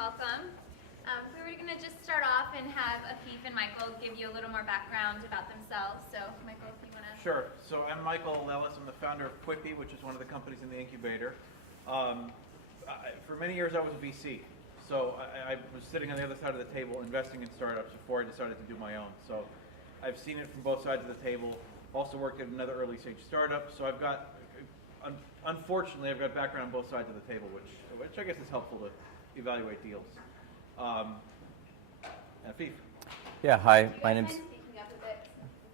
welcome. We were going to just start off and have Afif and Michael give you a little more background about themselves. So, Michael, if you want to. Sure. So I'm Michael Lellis. I'm the founder of Quippy, which is one of the companies in the incubator. For many years, I was a VC. So I was sitting on the other side of the table investing in startups before I decided to do my own. So I've seen it from both sides of the table. Also worked at another early stage startup. So I've got, unfortunately, I've got background on both sides of the table, which I guess is helpful to evaluate deals. Afif. Yeah, hi, my name's... Speaking up a bit,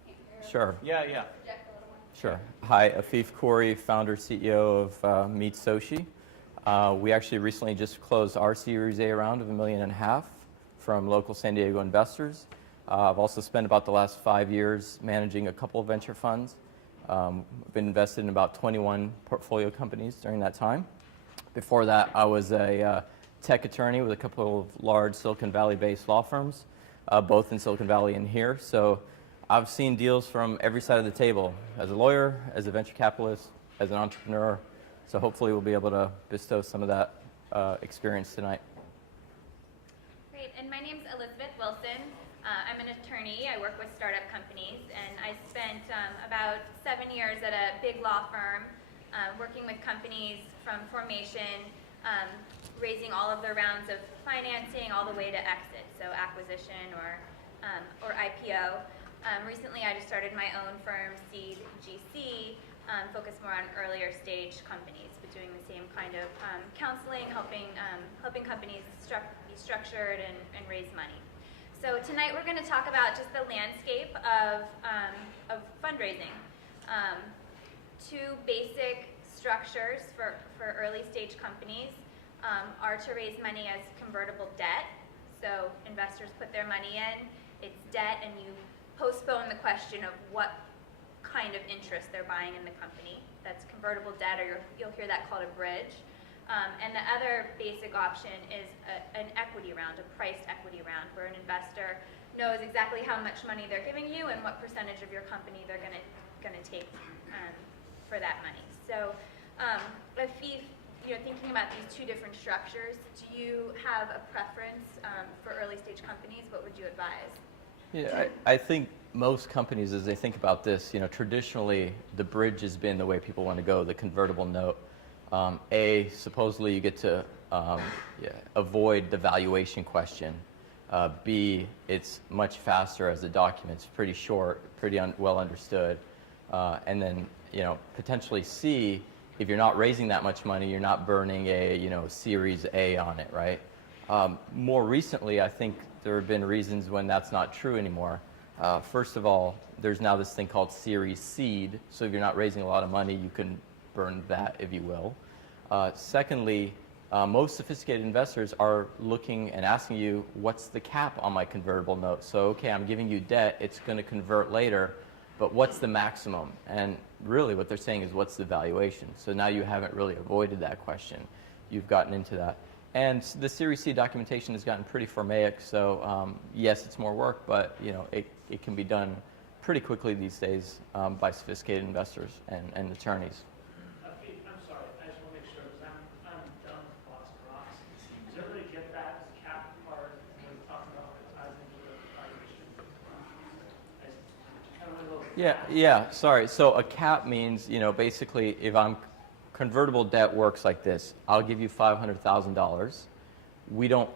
we can't hear. Sure, Yeah. Project a little more. sure. Hi, Afif Khoury, founder, CEO of Meet Soci. We actually recently just closed our Series A round of $1.5 million from local San Diego investors. I've also spent about the last 5 years managing a couple of venture funds. I've been invested in about 21 portfolio companies during that time. Before that, I was a tech attorney with a couple of large Silicon Valley-based law firms, both in Silicon Valley and here. So I've seen deals from every side of the table, as a lawyer, as a venture capitalist, as an entrepreneur. So hopefully we'll be able to bestow some of that experience tonight. Great. And my name's Elizabeth Wilson. I'm an attorney. I work with startup companies, and I spent about 7 years at a big law firm working with companies from formation, raising all of their rounds of financing all the way to exit, so acquisition or IPO. Recently, I just started my own firm, Seed GC, focused more on earlier stage companies, but doing the same kind of counseling, helping companies be structured and raise money. So tonight we're going to talk about just the landscape of fundraising. Two basic structures for early stage companies are to raise money as convertible debt. So investors put their money in, it's debt, and you postpone the question of what kind of interest they're buying in the company. That's convertible debt, or you'll hear that called a bridge. And the other basic option is an equity round, a priced equity round, where an investor knows exactly how much money they're giving you and what percentage of your company they're going to take for that money. So, Afif, thinking about these two different structures, do you have a preference for early stage companies? What would you advise? Yeah, I think most companies, as they think about this, traditionally the bridge has been the way people want to go, the convertible note. Supposedly you get to avoid the valuation question. B, it's much faster as the document's pretty short, pretty well understood. And then, potentially C, if you're not raising that much money, you're not burning a, Series A on it, right? More recently, I think there have been reasons when that's not true anymore. First of all, there's now this thing called Series Seed, so if you're not raising a lot of money, you can burn that, if you will. Secondly, most sophisticated investors are looking and asking you, what's the cap on my convertible note? So, okay, I'm giving you debt, it's going to convert later, but what's the maximum? And really what they're saying is, what's the valuation? So now you haven't really avoided that question. You've gotten into that. And the Series C documentation has gotten pretty formaic, so yes, it's more work, but it can be done pretty quickly these days by sophisticated investors and attorneys. I'm sorry, I just want to make sure, because I'm done with lots of rocks. Does everybody get that cap part when we talk about what ties into the valuation? Yeah, sorry. So a cap means, basically if convertible debt works like this, I'll give you $500,000. We don't,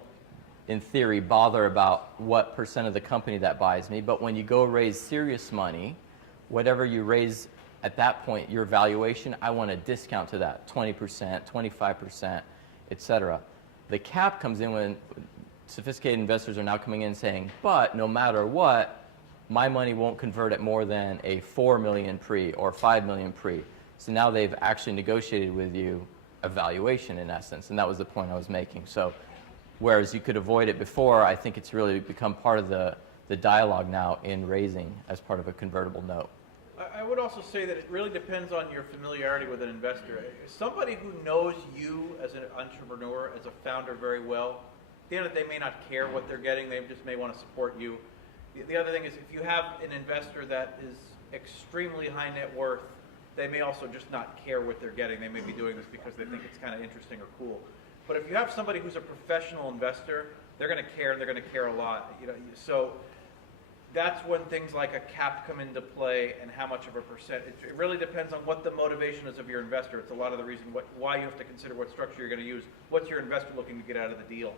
in theory, bother about what percent of the company that buys me, but when you go raise serious money, whatever you raise at that point, your valuation, I want a discount to that, 20%, 25%, etc. The cap comes in when sophisticated investors are now coming in saying, but no matter what, my money won't convert at more than a 4 million pre or 5 million pre. So now they've actually negotiated with you a valuation in essence, and that was the point I was making. So whereas you could avoid it before, I think it's really become part of the dialogue now in raising as part of a convertible note. I would also say that it really depends on your familiarity with an investor. Somebody who knows you as an entrepreneur, as a founder very well, at the end of the day, may not care what they're getting. They just may want to support you. The other thing is, if you have an investor that is extremely high net worth, they may also just not care what they're getting. They may be doing this because they think it's kind of interesting or cool. But if you have somebody who's a professional investor, they're going to care, and they're going to care a lot. So that's when things like a cap come into play, and how much of a percent. It really depends on what the motivation is of your investor. It's a lot of the reason why you have to consider what structure you're going to use. What's your investor looking to get out of the deal?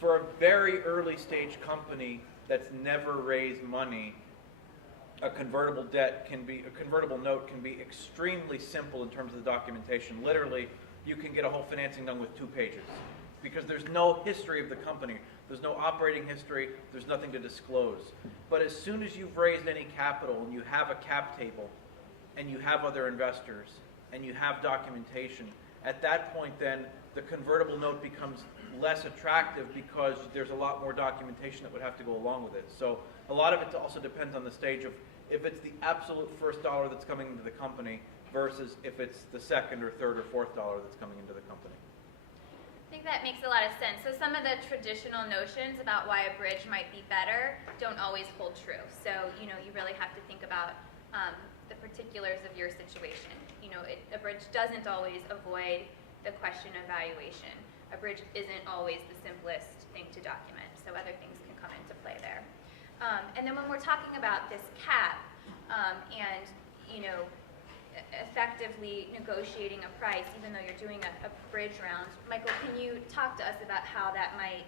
For a very early stage company that's never raised money, a convertible note can be extremely simple in terms of the documentation. Literally, you can get a whole financing done with 2 pages because there's no history of the company. There's no operating history. There's nothing to disclose. But as soon as you've raised any capital and you have a cap table and you have other investors and you have documentation, at that point then the convertible note becomes less attractive because there's a lot more documentation that would have to go along with it. So a lot of it also depends on the stage of if it's the absolute first dollar that's coming into the company versus if it's the second or third or fourth dollar that's coming into the company. I think that makes a lot of sense. So some of the traditional notions about why a bridge might be better don't always hold true. So, you really have to think about the particulars of your situation. A bridge doesn't always avoid the question of valuation. A bridge isn't always the simplest thing to document, so other things can come into play there. And then when we're talking about this cap and, effectively negotiating a price, even though you're doing a bridge round, Michael, can you talk to us about how that might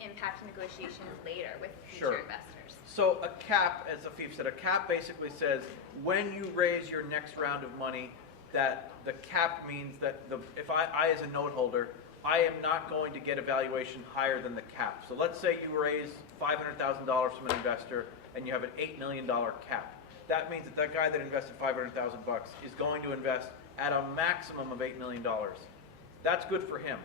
impact negotiations later with future investors? So a cap, as Afif said, a cap basically says when you raise your next round of money, that the cap means that if I as a note holder, I am not going to get a valuation higher than the cap. So let's say you raise $500,000 from an investor and you have an $8 million cap. That means that guy that invested $500,000 is going to invest at a maximum of $8 million. That's good for him.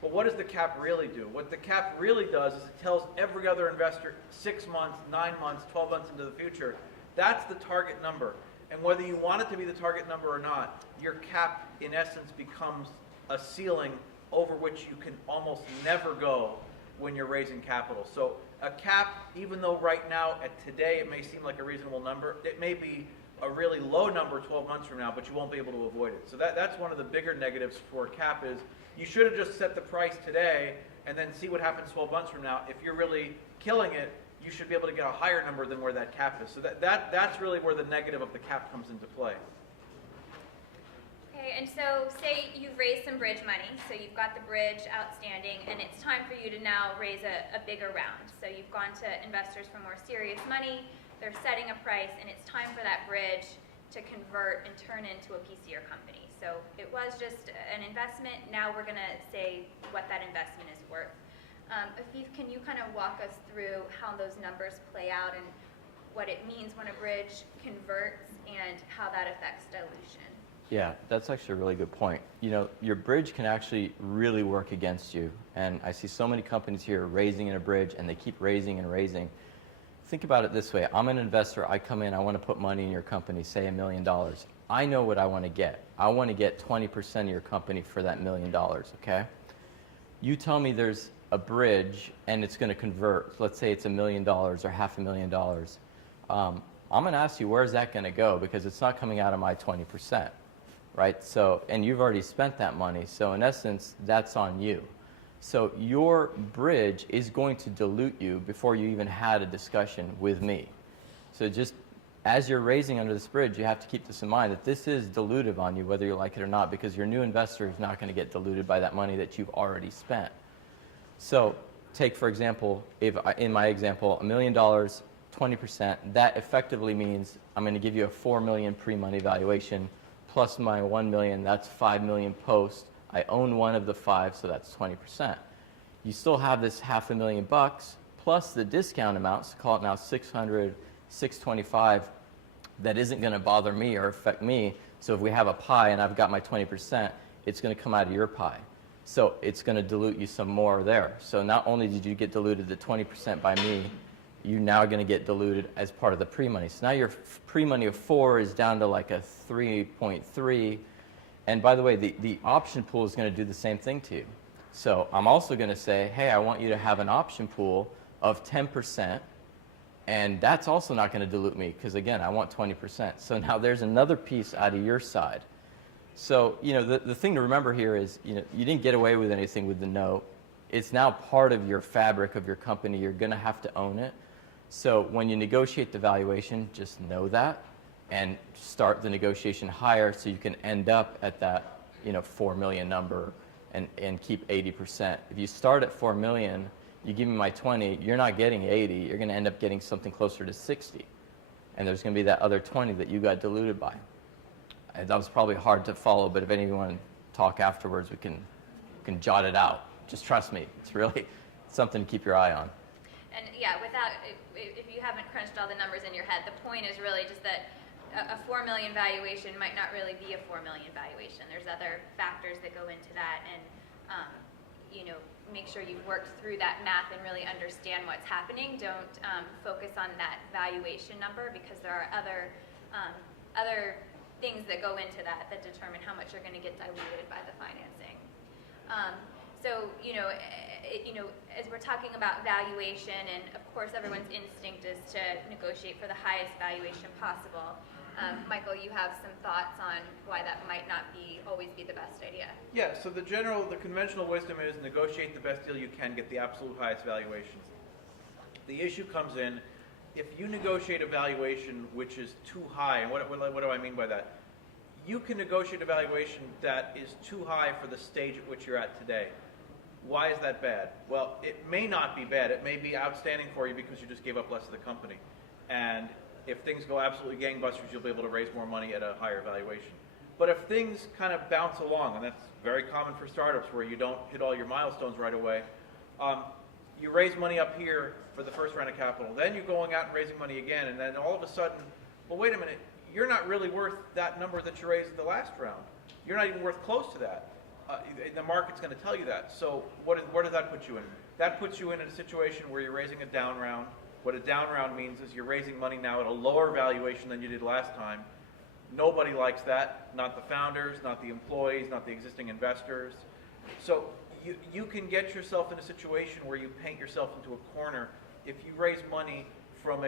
But what does the cap really do? What the cap really does is it tells every other investor 6 months, 9 months, 12 months into the future, that's the target number. And whether you want it to be the target number or not, your cap in essence becomes a ceiling over which you can almost never go when you're raising capital. So a cap, even though right now, today, it may seem like a reasonable number, it may be a really low number 12 months from now, but you won't be able to avoid it. So that's one of the bigger negatives for a cap is you should have just set the price today and then see what happens 12 months from now. If you're really killing it, you should be able to get a higher number than where that cap is. So that's really where the negative of the cap comes into play. Okay, and so say you've raised some bridge money, so you've got the bridge outstanding, and it's time for you to now raise a bigger round. So you've gone to investors for more serious money, they're setting a price, and it's time for that bridge to convert and turn into a PCR company. So it was just an investment, now we're going to say what that investment is worth. Afif, can you kind of walk us through how those numbers play out and what it means when a bridge converts and how that affects dilution? Yeah, that's actually a really good point. Your bridge can actually really work against you. And I see so many companies here raising in a bridge, and they keep raising and raising. Think about it this way. I'm an investor. I come in. I want to put money in your company, say $1 million. I know what I want to get. I want to get 20% of your company for that $1 million, okay? You tell me there's a bridge, and it's going to convert. Let's say it's $1 million or $500,000. I'm going to ask you, where's that going to go? Because it's not coming out of my 20%. Right? So, and you've already spent that money. So in essence, that's on you. So your bridge is going to dilute you before you even had a discussion with me. So just as you're raising under this bridge, you have to keep this in mind that this is dilutive on you, whether you like it or not, because your new investor is not going to get diluted by that money that you've already spent. So take, for example, if in my example, $1 million, 20%, that effectively means I'm going to give you a $4 million pre-money valuation plus my $1 million, that's $5 million post. I own one of the 5, so that's 20%. You still have this $500,000 plus the discount amount, so call it now $600, $625, that isn't going to bother me or affect me. So if we have a pie and I've got my 20%, it's going to come out of your pie. So it's going to dilute you some more there. So not only did you get diluted the 20% by me, you're now going to get diluted as part of the pre-money. So now your pre-money of 4 is down to like a 3.3. And by the way, the option pool is going to do the same thing to you. So I'm also going to say, hey, I want you to have an option pool of 10%. And that's also not going to dilute me because, again, I want 20%. So now there's another piece out of your side. So, the thing to remember here is, you didn't get away with anything with the note. It's now part of your fabric of your company. You're going to have to own it. So when you negotiate the valuation, just know that and start the negotiation higher so you can end up at that, 4 million number and keep 80%. If you start at 4 million, you give me my 20, you're not getting 80. You're going to end up getting something closer to 60. And there's going to be that other 20 that you got diluted by. And that was probably hard to follow, but if anyone talk afterwards, we can jot it out. Just trust me, it's really something to keep your eye on. And yeah, if you haven't crunched all the numbers in your head, the point is really just that a 4 million valuation might not really be a 4 million valuation. There's other factors that go into that, and make sure you've worked through that math and really understand what's happening. Don't focus on that valuation number, because there are other things that go into that determine how much you're going to get diluted by the financing. As we're talking about valuation, and of course everyone's instinct is to negotiate for the highest valuation possible. Michael, you have some thoughts on why that might not always be the best idea. Yeah, so the conventional wisdom is negotiate the best deal you can, get the absolute highest valuation. The issue comes in, if you negotiate a valuation which is too high, and what do I mean by that? You can negotiate a valuation that is too high for the stage at which you're at today. Why is that bad? Well, it may not be bad. It may be outstanding for you because you just gave up less of the company. And if things go absolutely gangbusters, you'll be able to raise more money at a higher valuation. But if things kind of bounce along, and that's very common for startups where you don't hit all your milestones right away, you raise money up here for the first round of capital, then you're going out and raising money again, and then all of a sudden, well, wait a minute, you're not really worth that number that you raised the last round. You're not even worth close to that. The market's going to tell you that. So where does that put you in? That puts you in a situation where you're raising a down round. What a down round means is you're raising money now at a lower valuation than you did last time. Nobody likes that, not the founders, not the employees, not the existing investors. So you can get yourself in a situation where you paint yourself into a corner if you raise money from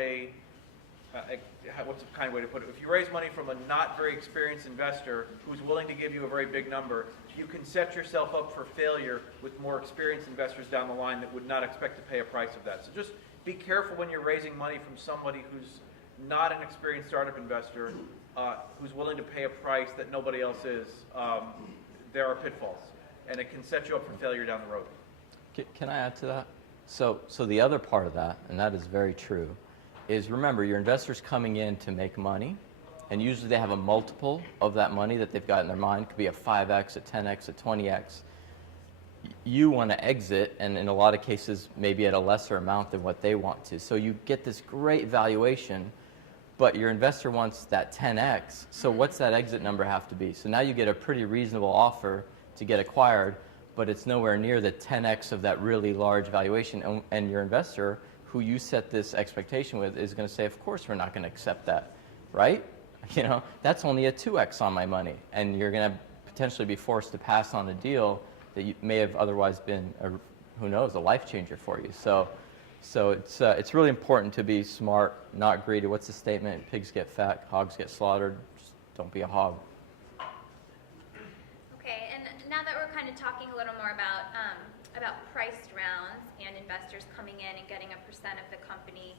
what's a kind way to put it? If you raise money from a not very experienced investor who's willing to give you a very big number, you can set yourself up for failure with more experienced investors down the line that would not expect to pay a price of that. So just be careful when you're raising money from somebody who's not an experienced startup investor, who's willing to pay a price that nobody else is. There are pitfalls, and it can set you up for failure down the road. Can I add to that? So the other part of that, and that is very true, is remember, your investors coming in to make money, and usually they have a multiple of that money that they've got in their mind. It could be a 5x, a 10x, a 20x. You want to exit, and in a lot of cases, maybe at a lesser amount than what they want to. So you get this great valuation, but your investor wants that 10x. So what's that exit number have to be? So now you get a pretty reasonable offer to get acquired, but it's nowhere near the 10x of that really large valuation. And your investor, who you set this expectation with, is going to say, of course we're not going to accept that, right? That's only a 2x on my money. And you're going to potentially be forced to pass on a deal that may have otherwise been, who knows, a life changer for you. So it's really important to be smart, not greedy. What's the statement? Pigs get fat, hogs get slaughtered. Just don't be a hog. Okay, and now that we're kind of talking a little more about priced rounds and investors coming in and getting a percent of the company,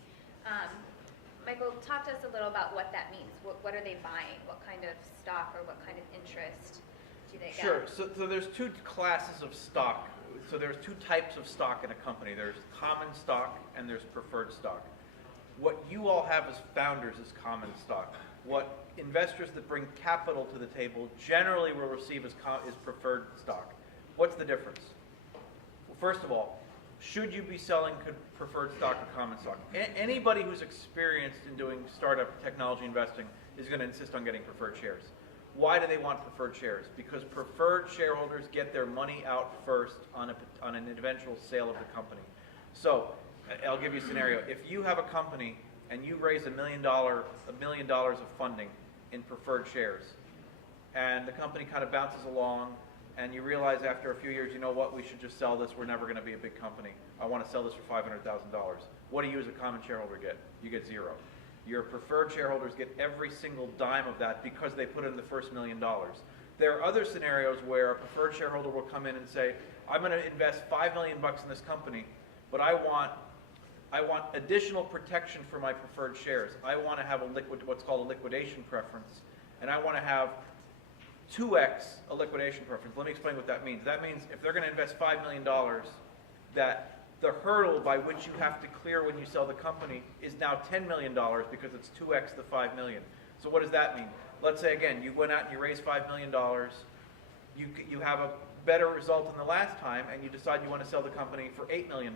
Michael, talk to us a little about what that means. What are they buying? What kind of stock or what kind of interest do they get? Sure. So there's two classes of stock. So there's two types of stock in a company. There's common stock and there's preferred stock. What you all have as founders is common stock. What investors that bring capital to the table generally will receive is preferred stock. What's the difference? Well, first of all, should you be selling preferred stock or common stock? Anybody who's experienced in doing startup technology investing is going to insist on getting preferred shares. Why do they want preferred shares? Because preferred shareholders get their money out first on an eventual sale of the company. So I'll give you a scenario. If you have a company and you raise $1 million of funding in preferred shares, and the company kind of bounces along, and you realize after a few years, you know what, we should just sell this. We're never going to be a big company. I want to sell this for $500,000. What do you as a common shareholder get? You get zero. Your preferred shareholders get every single dime of that because they put in the first $1 million. There are other scenarios where a preferred shareholder will come in and say, I'm going to invest $5 million in this company, but I want additional protection for my preferred shares. I want to have what's called a liquidation preference, and I want to have 2x a liquidation preference. Let me explain what that means. That means if they're going to invest $5 million, that the hurdle by which you have to clear when you sell the company is now $10 million because it's 2x the $5 million. So what does that mean? Let's say, again, you went out and you raised $5 million. You have a better result than the last time, and you decide you want to sell the company for $8 million.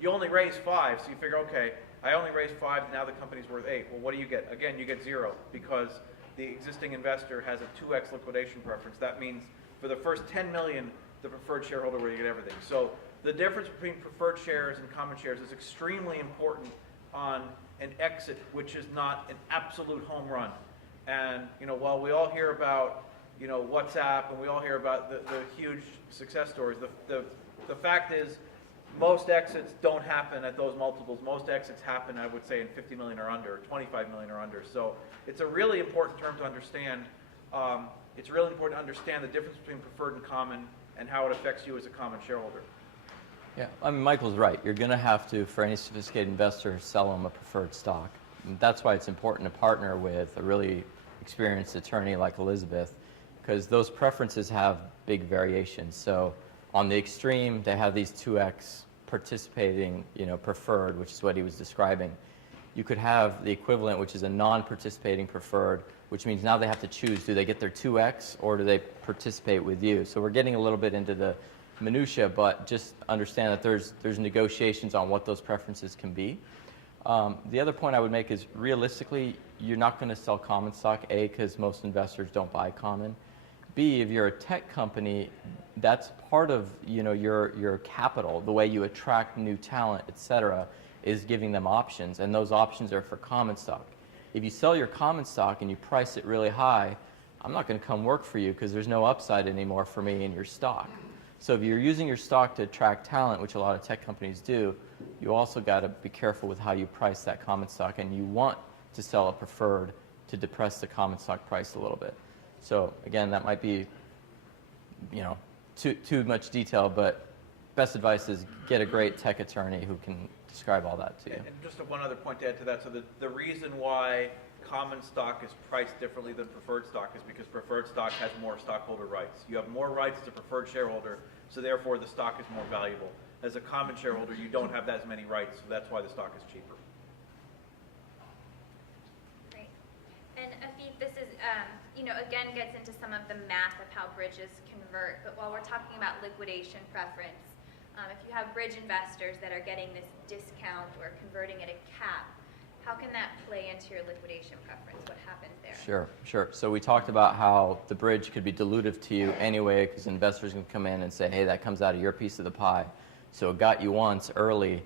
You only raised 5, so you figure, okay, I only raised 5, now the company's worth 8. Well, what do you get? Again, you get 0 because the existing investor has a 2x liquidation preference. That means for the first $10 million, the preferred shareholder will get everything. So the difference between preferred shares and common shares is extremely important on an exit, which is not an absolute home run. And while we all hear about WhatsApp and we all hear about the huge success stories, the fact is most exits don't happen at those multiples. Most exits happen, I would say, in 50 million or under, 25 million or under. So it's a really important term to understand. It's really important to understand the difference between preferred and common and how it affects you as a common shareholder. Yeah, I mean, Michael's right. You're going to have to, for any sophisticated investor, sell them a preferred stock. And that's why it's important to partner with a really experienced attorney like Elizabeth, because those preferences have big variations. So on the extreme, they have these 2x participating, preferred, which is what he was describing. You could have the equivalent, which is a non-participating preferred, which means now they have to choose, do they get their 2x or do they participate with you? So we're getting a little bit into the minutia, but just understand that there's negotiations on what those preferences can be. The other point I would make is realistically, you're not going to sell common stock, A, because most investors don't buy common. B, if you're a tech company, that's part of your capital, the way you attract new talent, et cetera, is giving them options, and those options are for common stock. If you sell your common stock and you price it really high, I'm not going to come work for you because there's no upside anymore for me in your stock. So if you're using your stock to attract talent, which a lot of tech companies do, you also got to be careful with how you price that common stock, and you want to sell a preferred to depress the common stock price a little bit. So again, that might be too much detail, but best advice is get a great tech attorney who can describe all that to you. And just one other point to add to that. So the reason why common stock is priced differently than preferred stock is because preferred stock has more stockholder rights. You have more rights as a preferred shareholder, so therefore the stock is more valuable. As a common shareholder, you don't have as many rights, so that's why the stock is cheaper. Great. And Afif, this is, again gets into some of the math of how bridges convert, but while we're talking about liquidation preference, if you have bridge investors that are getting this discount or converting at a cap, how can that play into your liquidation preference? What happens there? Sure. So we talked about how the bridge could be dilutive to you anyway because investors can come in and say, hey, that comes out of your piece of the pie. So it got you once early.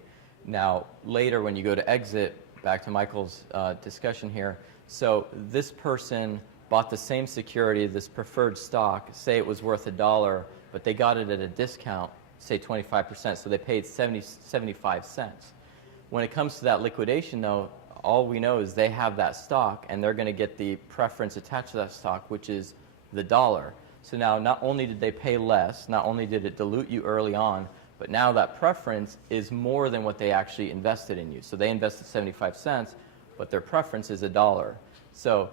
Now, later when you go to exit, back to Michael's discussion here, so this person bought the same security, this preferred stock, say it was worth $1, but they got it at a discount, say 25%, so they paid 75 cents. When it comes to that liquidation, though, all we know is they have that stock, and they're going to get the preference attached to that stock, which is the $1. So now not only did they pay less, not only did it dilute you early on, but now that preference is more than what they actually invested in you. So they invested 75 cents, but their preference is $1. So,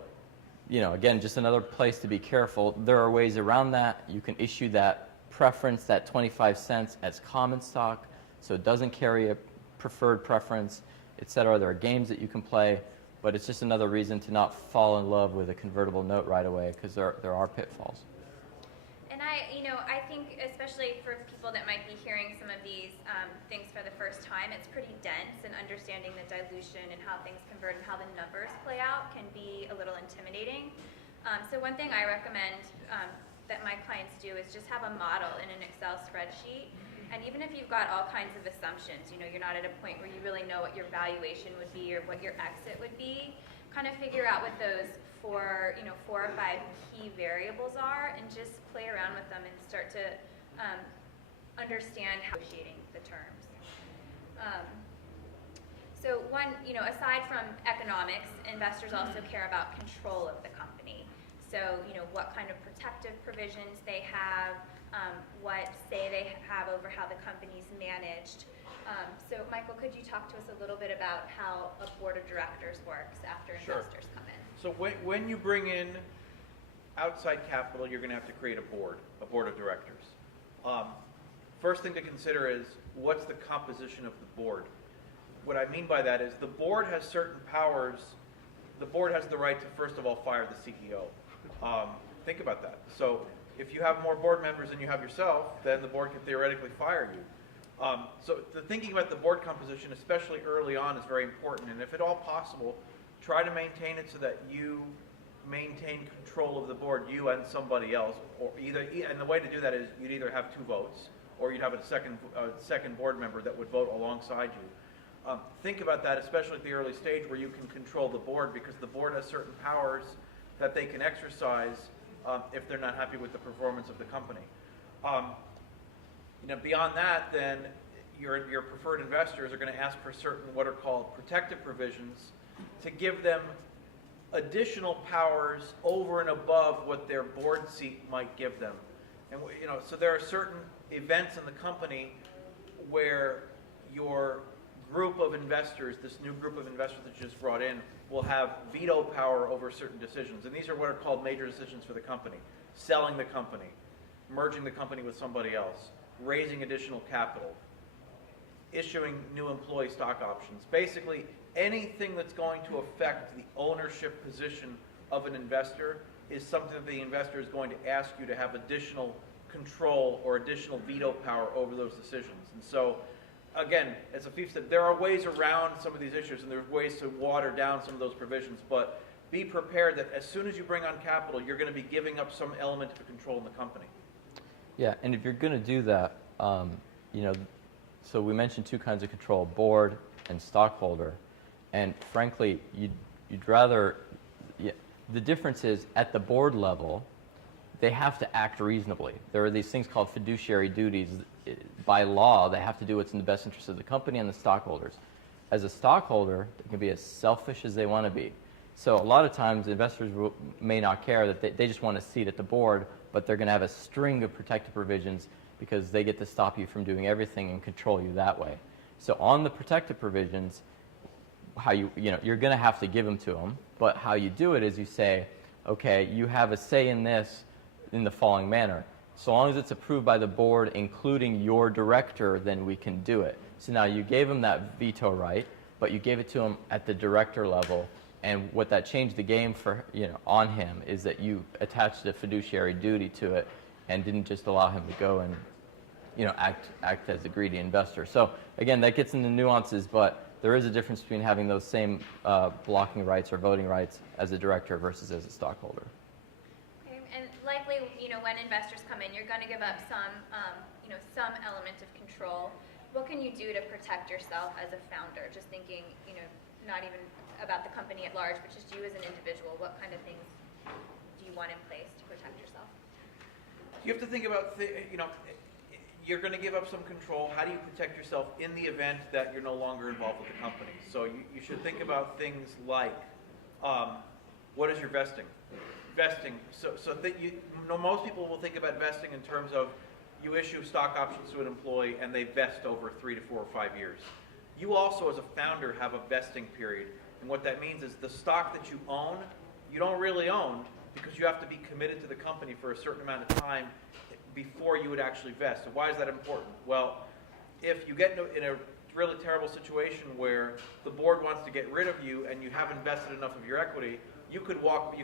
again, just another place to be careful. There are ways around that. You can issue that preference, that 25 cents, as common stock, so it doesn't carry a preferred preference, etc. There are games that you can play, but it's just another reason to not fall in love with a convertible note right away because there are pitfalls. And I think especially for people that might be hearing some of these things for the first time, it's pretty dense, and understanding the dilution and how things convert and how the numbers play out can be a little intimidating. So one thing I recommend that my clients do is just have a model in an Excel spreadsheet. And even if you've got all kinds of assumptions, you're not at a point where you really know what your valuation would be or what your exit would be, kind of figure out what those 4 or 5 key variables are, and just play around with them and start to understand how negotiating the terms. So one, aside from economics, investors also care about control of the company. So, what kind of protective provisions they have, what say they have over how the company's managed. So, Michael, could you talk to us a little bit about how a board of directors works after Sure. investors come in? So when you bring in outside capital, you're going to have to create a board of directors. First thing to consider is what's the composition of the board. What I mean by that is the board has certain powers. The board has the right to, first of all, fire the CEO. Think about that. So if you have more board members than you have yourself, then the board can theoretically fire you. So the thinking about the board composition, especially early on, is very important. And if at all possible, try to maintain it so that you maintain control of the board, you and somebody else, or and the way to do that is you'd either have 2 votes, or you'd have a second board member that would vote alongside you. Think about that, especially at the early stage where you can control the board, because the board has certain powers that they can exercise if they're not happy with the performance of the company. Beyond that, then your preferred investors are going to ask for certain what are called protective provisions to give them additional powers over and above what their board seat might give them. And so there are certain events in the company where your group of investors, this new group of investors that you just brought in, will have veto power over certain decisions. And these are what are called major decisions for the company. Selling the company, merging the company with somebody else, raising additional capital, issuing new employee stock options. Basically, anything that's going to affect the ownership position of an investor is something that the investor is going to ask you to have additional control or additional veto power over those decisions. And so, again, as Afif said, there are ways around some of these issues, and there's ways to water down some of those provisions, but be prepared that as soon as you bring on capital, you're going to be giving up some element of control in the company. Yeah, and if you're going to do that, so we mentioned 2 kinds of control, board and stockholder. And frankly, you'd rather, the difference is at the board level, they have to act reasonably. There are these things called fiduciary duties. By law, they have to do what's in the best interest of the company and the stockholders. As a stockholder, they can be as selfish as they want to be. So a lot of times, investors may not care that they just want a seat at the board, but they're going to have a string of protective provisions because they get to stop you from doing everything and control you that way. So on the protective provisions, how you're going to have to give them to them, but how you do it is you say, okay, you have a say in this in the following manner. So long as it's approved by the board, including your director, then we can do it. So now you gave him that veto right, but you gave it to him at the director level. And what that changed the game for, on him is that you attached a fiduciary duty to it and didn't just allow him to go and, act as a greedy investor. So again, that gets into nuances, but there is a difference between having those same blocking rights or voting rights as a director versus as a stockholder. Okay, and likely, when investors come in, you're going to give up some, some element of control. What can you do to protect yourself as a founder? Just thinking, not even about the company at large, but just you as an individual. What kind of things do you want in place to protect yourself? You have to think about, you're going to give up some control. How do you protect yourself in the event that you're no longer involved with the company? So you should think about things like, what is your vesting? Vesting. So that most people will think about vesting in terms of you issue stock options to an employee and they vest over 3 to 4 or 5 years. You also, as a founder, have a vesting period. And what that means is the stock that you own, you don't really own because you have to be committed to the company for a certain amount of time before you would actually vest. So why is that important? Well, if you get in a really terrible situation where the board wants to get rid of you and you haven't vested enough of your equity, you could walk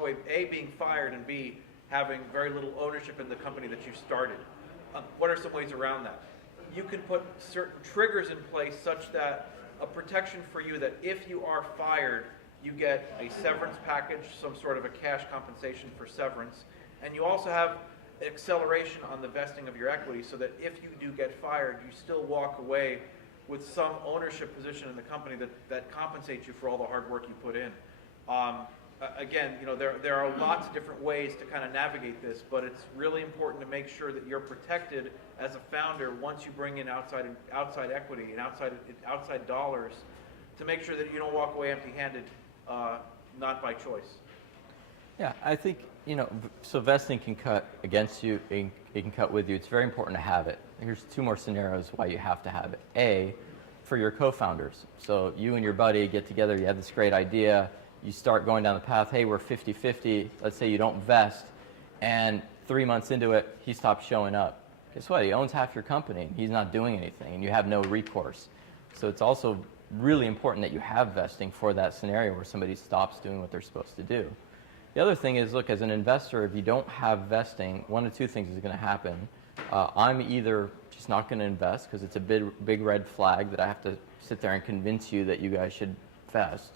away, A, being fired, and B, having very little ownership in the company that you started. What are some ways around that? You can put certain triggers in place such that a protection for you that if you are fired, you get a severance package, some sort of a cash compensation for severance, and you also have acceleration on the vesting of your equity so that if you do get fired, you still walk away with some ownership position in the company that compensates you for all the hard work you put in. Again, there are lots of different ways to kind of navigate this, but it's really important to make sure that you're protected as a founder once you bring in outside equity and outside dollars, to make sure that you don't walk away empty-handed, not by choice. Yeah, I think, so vesting can cut against you, it can cut with you. It's very important to have it. Here's two more scenarios why you have to have it. A, for your co-founders. So you and your buddy get together, you have this great idea, you start going down the path, hey, we're 50-50, let's say you don't vest, and 3 months into it, he stops showing up. Guess what? He owns half your company, he's not doing anything, and you have no recourse. So it's also really important that you have vesting for that scenario where somebody stops doing what they're supposed to do. The other thing is, look, as an investor, if you don't have vesting, one of two things is going to happen. I'm either just not going to invest because it's a big red flag that I have to sit there and convince you that you guys should vest.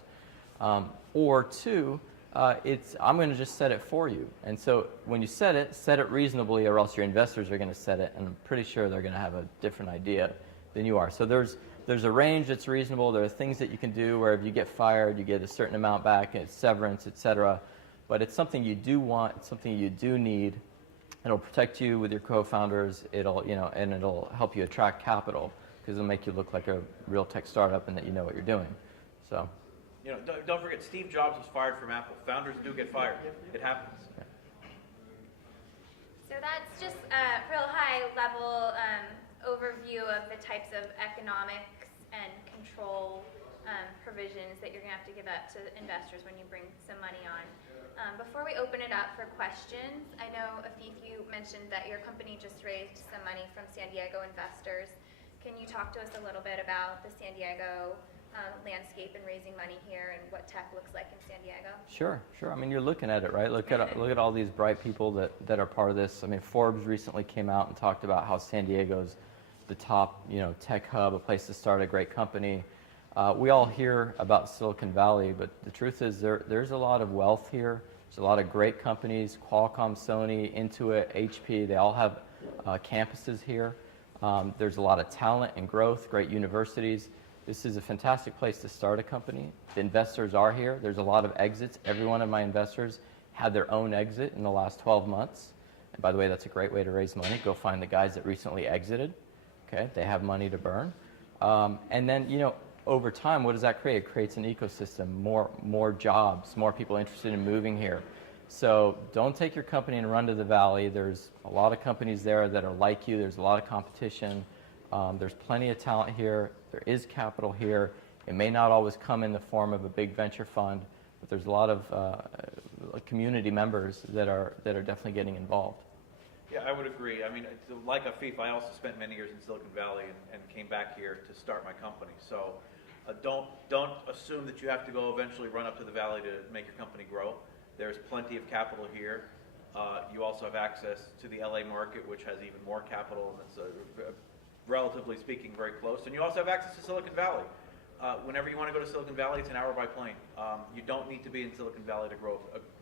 Or two, I'm going to just set it for you. And so when you set it reasonably, or else your investors are going to set it, and I'm pretty sure they're going to have a different idea than you are. So there's a range that's reasonable. There are things that you can do where if you get fired, you get a certain amount back, and it's severance, et cetera. But it's something you do want, it's something you do need. It'll protect you with your co-founders. And it'll help you attract capital because it'll make you look like a real tech startup and that you know what you're doing. So, don't forget, Steve Jobs was fired from Apple. Founders do get fired. It happens. So that's just a real high-level overview of the types of economics and control provisions that you're going to have to give up to investors when you bring some money on. Before we open it up for questions, I know, Afif, you mentioned that your company just raised some money from San Diego investors. Can you talk to us a little bit about the San Diego landscape and raising money here and what tech looks like in San Diego? Sure. I mean, you're looking at it, right? Look at all these bright people that are part of this. I mean, Forbes recently came out and talked about how San Diego's the top, tech hub, a place to start a great company. We all hear about Silicon Valley, but the truth is there's a lot of wealth here. There's a lot of great companies, Qualcomm, Sony, Intuit, HP, they all have campuses here. There's a lot of talent and growth, great universities. This is a fantastic place to start a company. The investors are here. There's a lot of exits. Every one of my investors had their own exit in the last 12 months. And by the way, that's a great way to raise money. Go find the guys that recently exited. Okay, they have money to burn. And then, over time, what does that create? It creates an ecosystem, more jobs, more people interested in moving here. So don't take your company and run to the valley. There's a lot of companies there that are like you. There's a lot of competition. There's plenty of talent here. There is capital here. It may not always come in the form of a big venture fund, but there's a lot of community members that are definitely getting involved. Yeah, I would agree. I mean, like Afif, I also spent many years in Silicon Valley and came back here to start my company. So don't assume that you have to go eventually run up to the valley to make your company grow. There's plenty of capital here. You also have access to the LA market, which has even more capital, and it's relatively speaking very close. And you also have access to Silicon Valley. Whenever you want to go to Silicon Valley, it's an hour by plane. You don't need to be in Silicon Valley to grow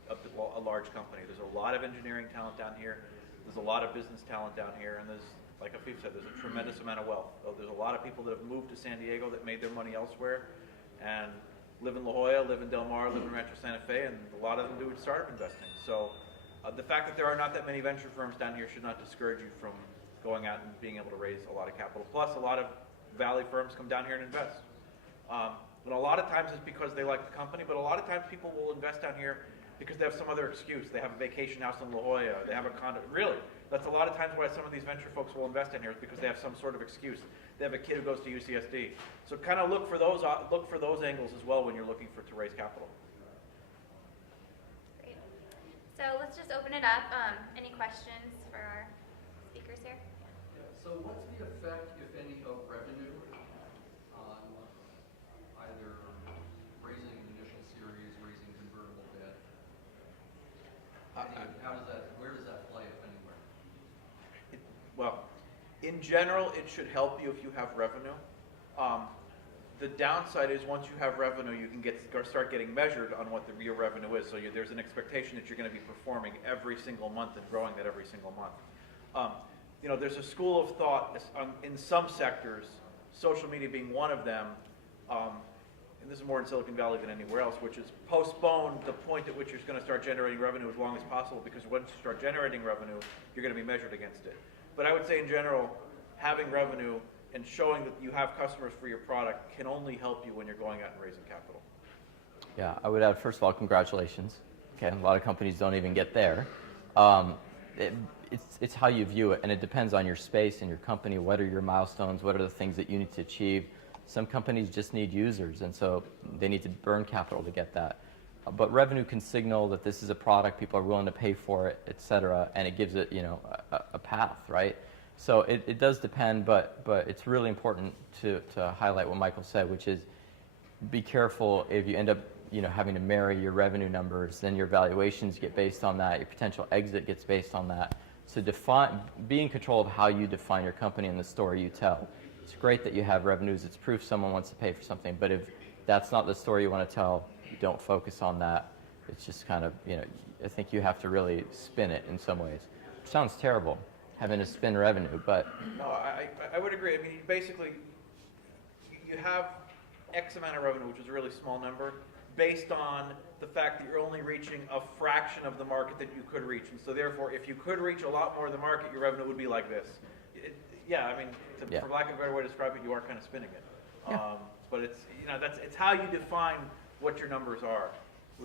a large company. There's a lot of engineering talent down here. There's a lot of business talent down here, and there's, like Afif said, there's a tremendous amount of wealth. There's a lot of people that have moved to San Diego that made their money elsewhere, and live in La Jolla, live in Del Mar, live in Rancho Santa Fe, and a lot of them do startup investing. So the fact that there are not that many venture firms down here should not discourage you from going out and being able to raise a lot of capital. Plus, a lot of Valley firms come down here and invest. And a lot of times it's because they like the company, but a lot of times people will invest down here because they have some other excuse. They have a vacation house in La Jolla, they have a condo. Really, that's a lot of times why some of these venture folks will invest in here is because they have some sort of excuse. They have a kid who goes to UCSD. So kind of look for those angles as well when you're looking to raise capital. Great. So let's just open it up. Any questions for our speakers here? Yeah, so what's the effect, if any, of revenue on either raising an initial series, raising convertible debt? Where does that play, if anywhere? Well, in general, it should help you if you have revenue. The downside is once you have revenue, you can start getting measured on what your revenue is. So there's an expectation that you're going to be performing every single month and growing that every single month. There's a school of thought in some sectors, social media being one of them, and this is more in Silicon Valley than anywhere else, which is postpone the point at which you're going to start generating revenue as long as possible, because once you start generating revenue, you're going to be measured against it. But I would say in general, having revenue and showing that you have customers for your product can only help you when you're going out and raising capital. Yeah, I would add, first of all, congratulations. Okay, a lot of companies don't even get there. It, it's how you view it, and it depends on your space and your company. What are your milestones? What are the things that you need to achieve? Some companies just need users, and so they need to burn capital to get that. But revenue can signal that this is a product, people are willing to pay for it, et cetera, and it gives it, you know, a path, right? So it does depend, but it's really important to highlight what Michael said, which is be careful if you end up, you know, having to marry your revenue numbers, then your valuations get based on that, your potential exit gets based on that. So be in control of how you define your company and the story you tell. It's great that you have revenues, it's proof someone wants to pay for something, but if that's not the story you want to tell, don't focus on that. It's just kind of, you know, I think you have to really spin it in some ways. It sounds terrible, having to spin revenue, but No, I would agree. I mean, basically, you have X amount of revenue, which is a really small number, based on the fact that you're only reaching a fraction of the market that you could reach. And so therefore, if you could reach a lot more of the market, your revenue would be like this. Yeah, I mean, Yeah. for lack of a better way to describe it, you are kind of spinning it. Yeah. But it's, you know, it's how you define what your numbers are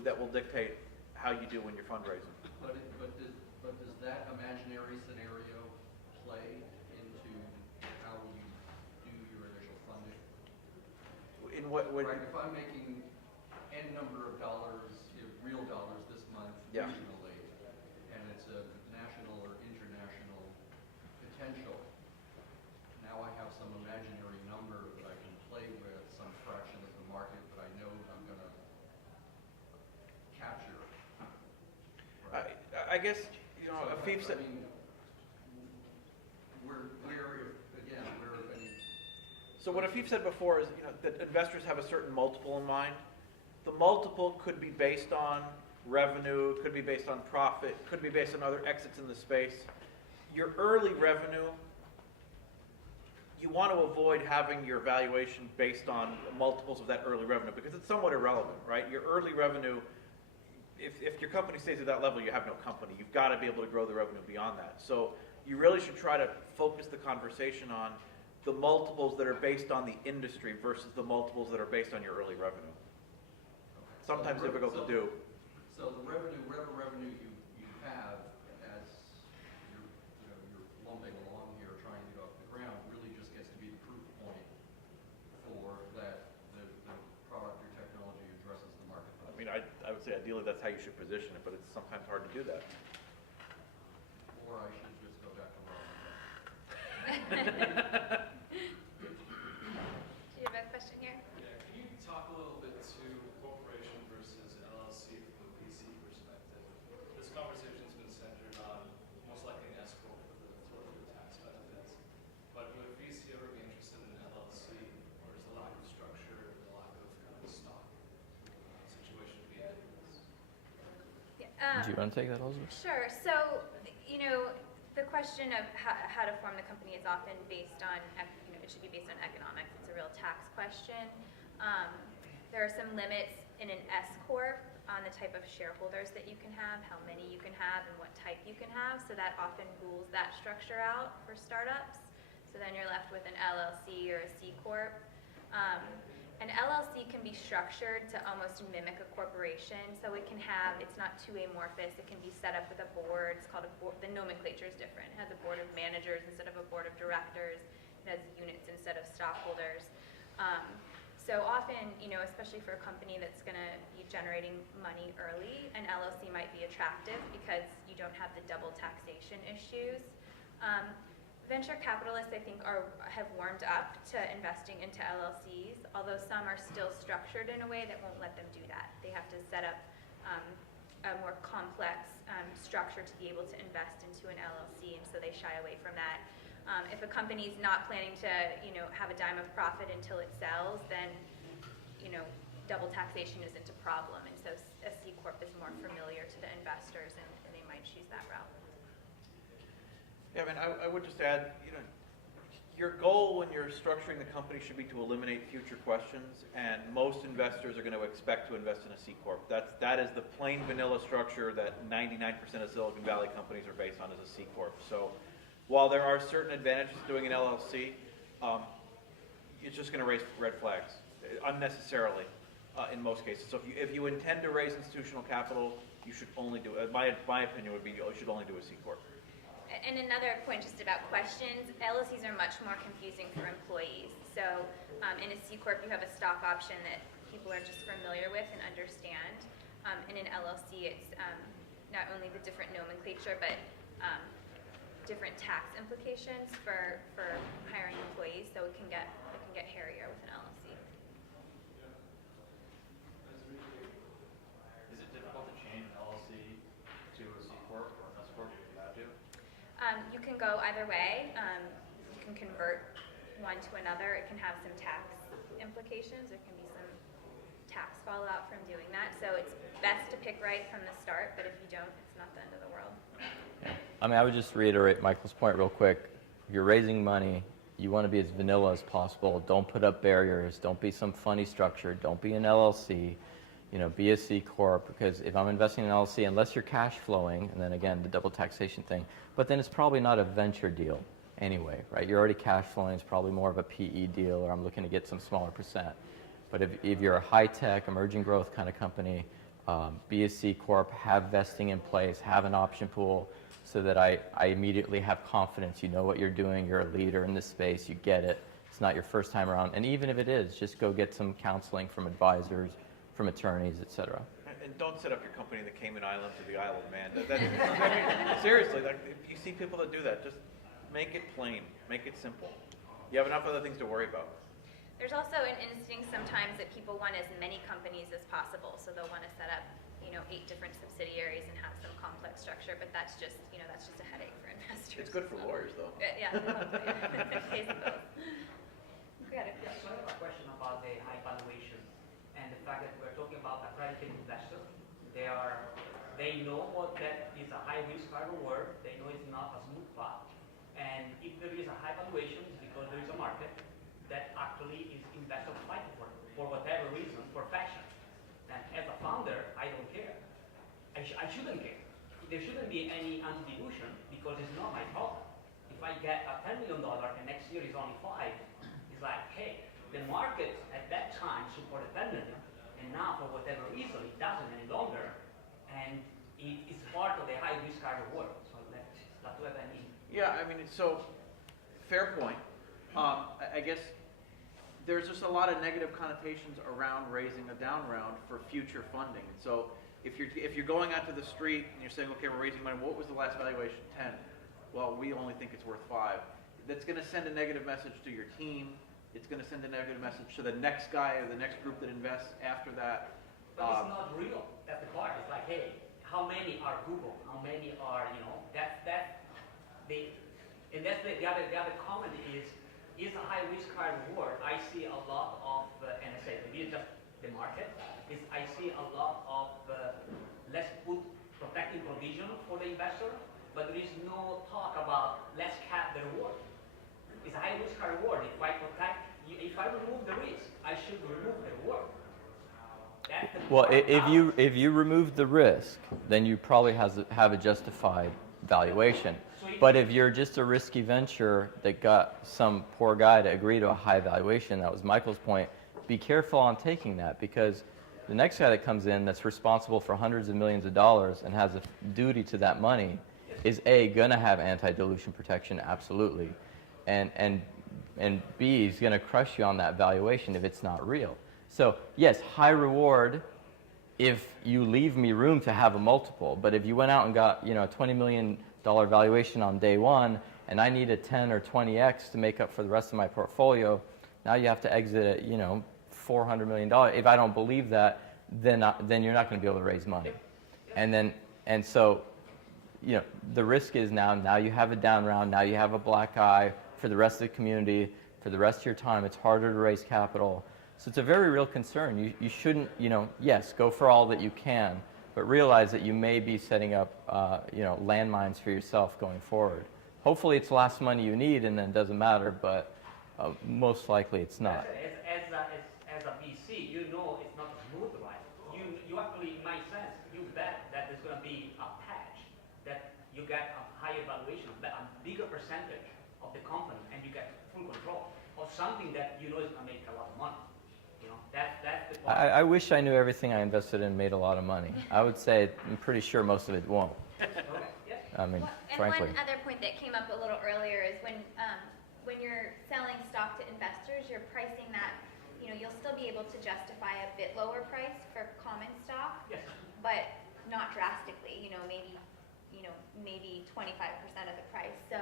that will dictate how you do when you're fundraising. But does that imaginary scenario play into how you do your initial funding? In what Right, if I'm making N number of dollars, real dollars this month Yeah. regionally, and it's a national or international potential, now I have some imaginary number that I can play with, some fraction of the market that I know I'm going to capture. Right? I guess, you know, So, Afif said, I mean, where if any, so what Afif said before is, you know, that investors have a certain multiple in mind. The multiple could be based on revenue, could be based on profit, could be based on other exits in the space. Your early revenue, you want to avoid having your valuation based on multiples of that early revenue because it's somewhat irrelevant, right? Your early revenue, if your company stays at that level, you have no company. You've got to be able to grow the revenue beyond that. So you really should try to focus the conversation on the multiples that are based on the industry versus the multiples that are based on your early revenue. Sometimes difficult to do. So the revenue, whatever revenue you have as you're, you know, you're lumping along here trying to get off the ground really just gets to be the proof point for that the product or technology addresses the market. I mean, I would say ideally that's how you should position it, but it's sometimes hard to do that. Or I should just go back to Rob. Do you have a question here? Yeah, can you talk a little bit to corporation versus LLC from a VC perspective? This conversation's been centered on most likely an S corp for the tax benefits. But would a VC ever be interested in an LLC, or is the lack of structure, the lack of kind of stock situation being this? do you want to take that, Elizabeth? Sure. So, you know, the question of how to form the company is often based on, you know, it should be based on economics. It's a real tax question. There are some limits in an S corp on the type of shareholders that you can have, how many you can have, and what type you can have. So that often rules that structure out for startups. So then you're left with an LLC or a C corp. An LLC can be structured to almost mimic a corporation, so it can have, it's not too amorphous, it can be set up with a board, it's called a board, the nomenclature is different. It has a board of managers instead of a board of directors, it has units instead of stockholders. So often, you know, especially for a company that's gonna be generating money early, an LLC might be attractive because you don't have the double taxation issues. Venture capitalists, I think, have warmed up to investing into LLCs, although some are still structured in a way that won't let them do that. They have to set up a more complex structure to be able to invest into an LLC, and so they shy away from that. If a company's not planning to, you know, have a dime of profit until it sells, then, you know, double taxation isn't a problem, and so a C corp is more familiar to the investors, and they might choose that route. Yeah, I mean, I would just add, you know, your goal when you're structuring the company should be to eliminate future questions, and most investors are going to expect to invest in a C corp. That is the plain vanilla structure that 99% of Silicon Valley companies are based on as a C corp. So, while there are certain advantages to doing an LLC, it's just going to raise red flags unnecessarily in most cases. So, if you intend to raise institutional capital, you should only do, my opinion would be you should only do a C Corp. And another point just about questions, LLCs are much more confusing for employees. So in a C Corp, you have a stock option that people are just familiar with and understand. In an LLC, it's not only the different nomenclature, but different tax implications for hiring employees. So it can get hairier with an LLC. Is it difficult to change an LLC to a C Corp or an S Corp if you had to? You can go either way. You can convert one to another. It can have some tax implications. There can be some tax fallout from doing that. So it's best to pick right from the start, but if you don't, it's not the end of the world. I mean, I would just reiterate Michael's point real quick. If you're raising money, you want to be as vanilla as possible. Don't put up barriers. Don't be some funny structure. Don't be an LLC. You know, be a C Corp, because if I'm investing in an LLC, unless you're cash flowing, and then again, the double taxation thing, but then it's probably not a venture deal anyway, right? You're already cash flowing. It's probably more of a PE deal, or I'm looking to get some smaller percent. But if you're a high-tech, emerging growth kind of company, be a C Corp, have vesting in place, have an option pool, so that I immediately have confidence. You know what you're doing. You're a leader in this space. You get it. It's not your first time around. And even if it is, just go get some counseling from advisors, from attorneys, et cetera. And don't set up your company in the Cayman Islands or the Isle of Man. I mean, seriously, like, if you see people that do that, just make it plain, make it simple. You have enough other things to worry about. There's also an instinct sometimes that people want as many companies as possible, so they'll want to set up, 8 different subsidiaries and have some complex structure, but that's just a headache for investors. It's good for lawyers, though. Yeah, it pays the bills. Go ahead. Yes, so I have a question about the high valuation and the fact that we're talking about accredited investors. They know what that is a high risk, high reward. They know it's not a smooth path. And if there is a high valuation, it's because there is a market that actually is investors fighting for whatever reason, for fashion. And as a founder, I don't care. I shouldn't care. There shouldn't be any anti-dilution because it's not my problem. If I get a $10 million and next year is only 5, it's like, hey, the market at that time supported 10 million, and now for whatever reason it doesn't any longer, and it's part of the high risk, high reward. So that's what I mean. Yeah, I mean, so, fair point. I guess there's just a lot of negative connotations around raising a down round for future funding. And so if you're going out to the street and you're saying, okay, we're raising money, what was the last valuation? 10. Well, we only think it's worth 5. That's going to send a negative message to your team. It's going to send a negative message to the next guy or the next group that invests after that. But it's not real. That's the part. It's like, hey, how many are Google? How many are, and that's the other comment is a high risk, high reward. I see a lot of, and I say, maybe it's just the market, I see a lot of let's put protecting provision for the investor, but there is no talk about let's cap the reward. It's a high risk, high reward. If I remove the risk, I should remove the reward. Well, if you remove the risk, then you probably have a justified valuation. But if you're just a risky venture that got some poor guy to agree to a high valuation, that was Michael's point, be careful on taking that, because the next guy that comes in that's responsible for hundreds of millions of dollars and has a duty to that money is A, gonna have anti-dilution protection, absolutely, and B, is gonna crush you on that valuation if it's not real. So yes, high reward if you leave me room to have a multiple, but if you went out and got, a $20 million valuation on day one, and I need a 10 or 20x to make up for the rest of my portfolio, now you have to exit at, $400 million. If I don't believe that, then you're not going to be able to raise money. And so, the risk is now you have a down round, now you have a black eye for the rest of the community, for the rest of your time. It's harder to raise capital. So it's a very real concern. You shouldn't, yes, go for all that you can, but realize that you may be setting up, landmines for yourself going forward. Hopefully it's the last money you need and then it doesn't matter, but most likely it's not. As a VC, it's not a smooth ride. You actually, in my sense, you bet that there's going to be a patch that you get a higher valuation, a bigger percentage of the company, and you get full control of something that is going to make a lot of money. That's the point. I wish I knew everything I invested in made a lot of money. I would say I'm pretty sure most of it won't. Okay, yeah. I mean, And frankly. one other point that came up a little earlier is when you're selling stock to investors, you're pricing that, you'll still be able to justify a bit lower price for common stock, Yes. but not drastically, maybe 25% of the price. So,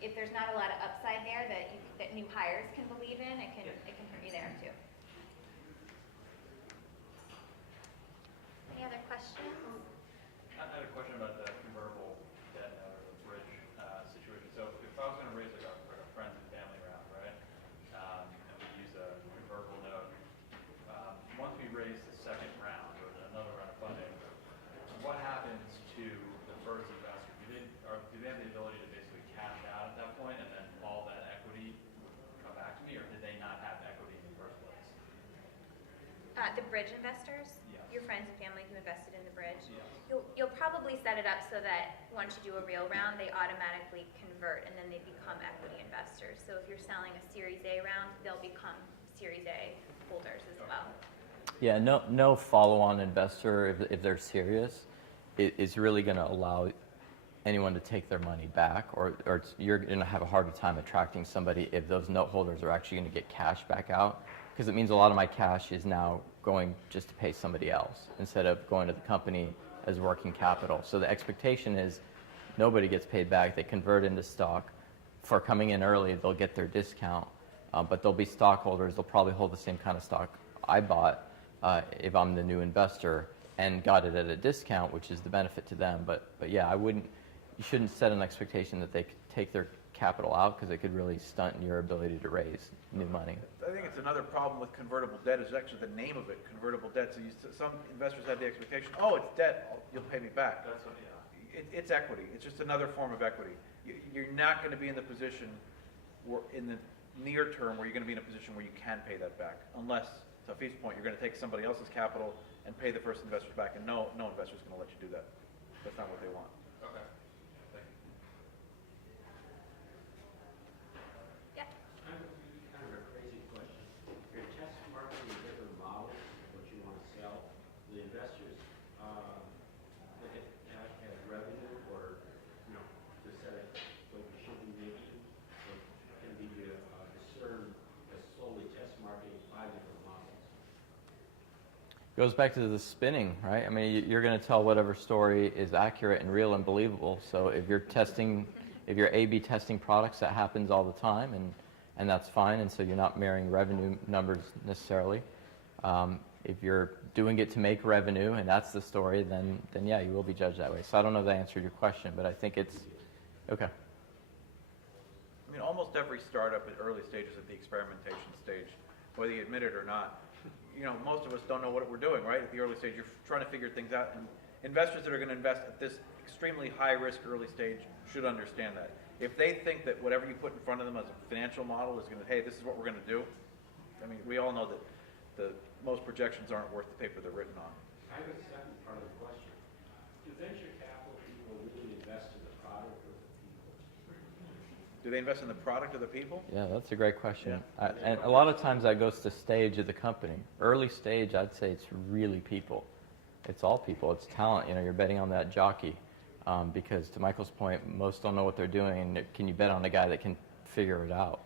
if there's not a lot of upside there that new hires can believe in, it can hurt you there too. Any other questions? I had a question about the convertible debt note or the bridge situation. So if I was going to raise like a friends and family round, right, and we use a convertible note, once we raise the second round or another round of funding, what happens to the first investor? Do they have the ability to basically cash out at that point and then all that equity come back to me, or did they not have equity in the first place? The bridge investors, Yes. your friends and family who invested in the bridge, Yes. you'll probably set it up so that once you do a real round, they automatically convert and then they become equity investors. So if you're selling a Series A round, they'll become Series A holders as well. Yeah, no follow-on investor, if they're serious, is really going to allow anyone to take their money back, or you're going to have a harder time attracting somebody if those note holders are actually going to get cash back out, because it means a lot of my cash is now going just to pay somebody else instead of going to the company as working capital. So the expectation is nobody gets paid back. They convert into stock. For coming in early, they'll get their discount, but they'll be stockholders. They'll probably hold the same kind of stock I bought if I'm the new investor and got it at a discount, which is the benefit to them. But yeah, you shouldn't set an expectation that they could take their capital out, because it could really stunt your ability to raise new money. I think it's another problem with convertible debt is actually the name of it, convertible debt. So some investors have the expectation, oh, it's debt, you'll pay me back. That's what, yeah. It's equity. It's just another form of equity. You're not going to be in the position in the near term where you're going to be in a position where you can pay that back, unless, to Fif's point, you're going to take somebody else's capital and pay the first investors back, and no investor's going to let you do that. That's not what they want. Okay. Thank you. Yeah. Kind of a crazy question. You're test marketing different models of what you want to sell. The investors look at that as revenue, or to set it what you should be making, or can be discerned as slowly test marketing 5 different models. Goes back to the spinning, right? I mean, you're going to tell whatever story is accurate and real and believable. So if you're A/B testing products, that happens all the time, and that's fine. And so you're not marrying revenue numbers necessarily. If you're doing it to make revenue and that's the story, then yeah, you will be judged that way. So I don't know if that answered your question, but I think it's okay. I mean, almost every startup at early stages at the experimentation stage, whether you admit it or not, most of us don't know what we're doing, right? At the early stage, you're trying to figure things out, and investors that are going to invest at this extremely high-risk early stage should understand that. If they think that whatever you put in front of them as a financial model is going to, hey, this is what we're going to do, I mean, we all know that most projections aren't worth the paper they're written on. I have a second part of the question. Do venture capital people really invest in the product or the people? Do they invest in the product or the people? Yeah, that's a great question. Yeah. And a lot of times that goes to stage of the company. Early stage, I'd say it's really people. It's all people. It's talent. You're betting on that jockey. Because to Michael's point, most don't know what they're doing. And can you bet on a guy that can figure it out?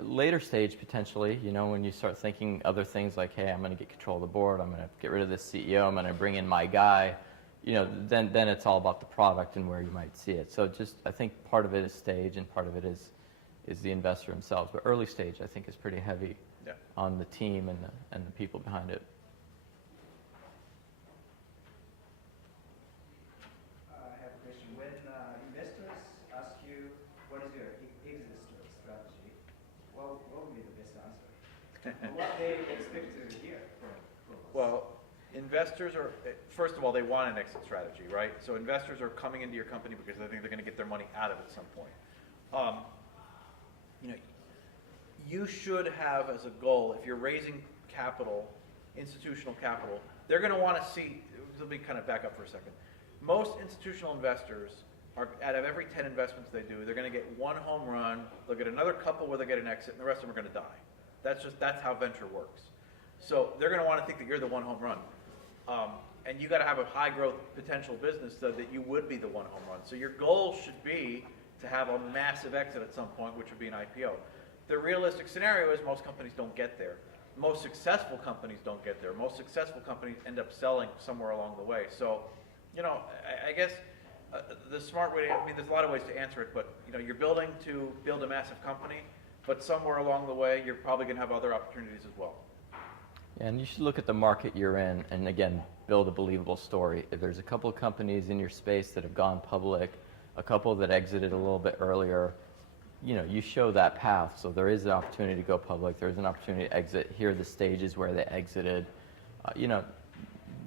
Later stage, potentially, when you start thinking other things like, hey, I'm going to get control of the board. I'm going to get rid of this CEO. I'm going to bring in my guy. Then it's all about the product and where you might see it. So I think part of it is stage and part of it is the investor themselves. But early stage, I think, is pretty heavy on the team and the people behind it. I have a question. When investors ask you what is your exit strategy, what would be the best answer? What they expect to hear from us? Well, investors are, first of all, they want an exit strategy, right? So investors are coming into your company because they think they're going to get their money out of it at some point. You should have as a goal, if you're raising capital, institutional capital, they're going to want to see, let me kind of back up for a second. Most institutional investors are, out of every 10 investments they do, they're going to get one home run, they'll get another couple where they get an exit, and the rest of them are going to die. That's how venture works. So they're going to want to think that you're the one home run. And you got to have a high growth potential business so that you would be the one home run. So your goal should be to have a massive exit at some point, which would be an IPO. The realistic scenario is most companies don't get there. Most successful companies don't get there. Most successful companies end up selling somewhere along the way. So, you know, I guess the smart way, I mean, there's a lot of ways to answer it, but, you know, you're building to build a massive company, but somewhere along the way, you're probably going to have other opportunities as well. And you should look at the market you're in and, again, build a believable story. If there's a couple of companies in your space that have gone public, a couple that exited a little bit earlier, you know, you show that path. So there is an opportunity to go public. There's an opportunity to exit. Here are the stages where they exited. You know,